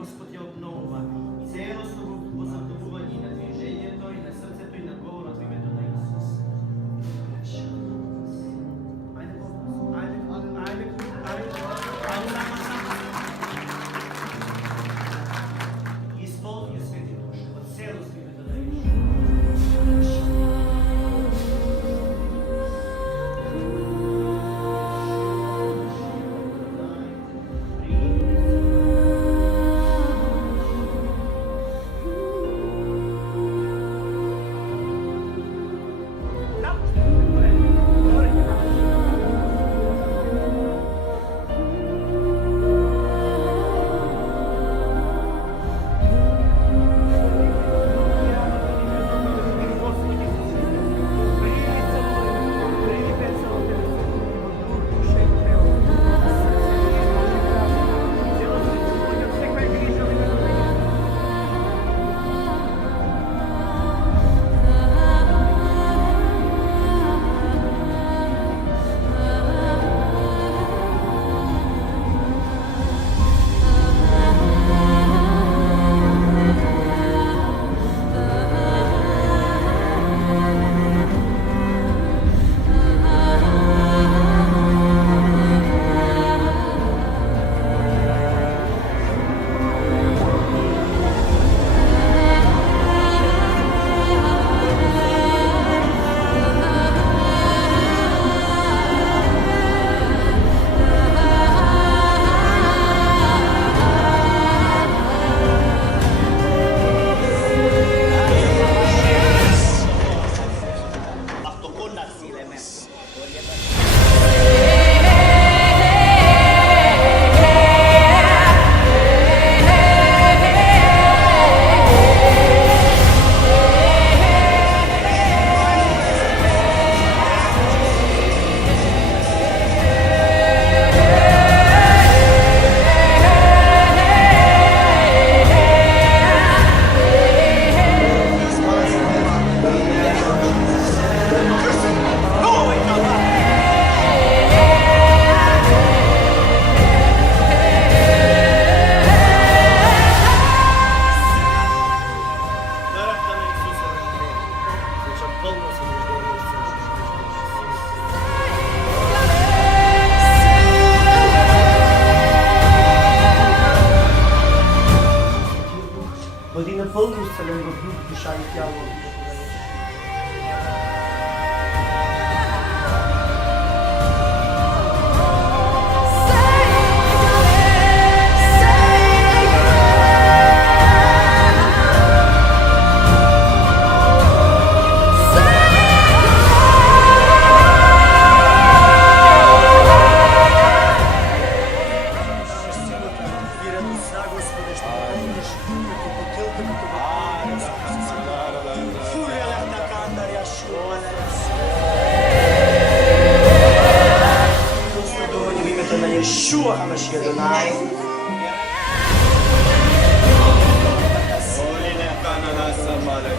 Господь, я обнова. Целостного позабудования на движение то, и на сердце то, и на голову от имя на Иисуса. Исполни Святой Души, вот целость имя на Иисуса. Води напълно исцелен в дух, душа и тяло. Yeshua HaMashiach Adonai. Holy Name, Kanana Samala,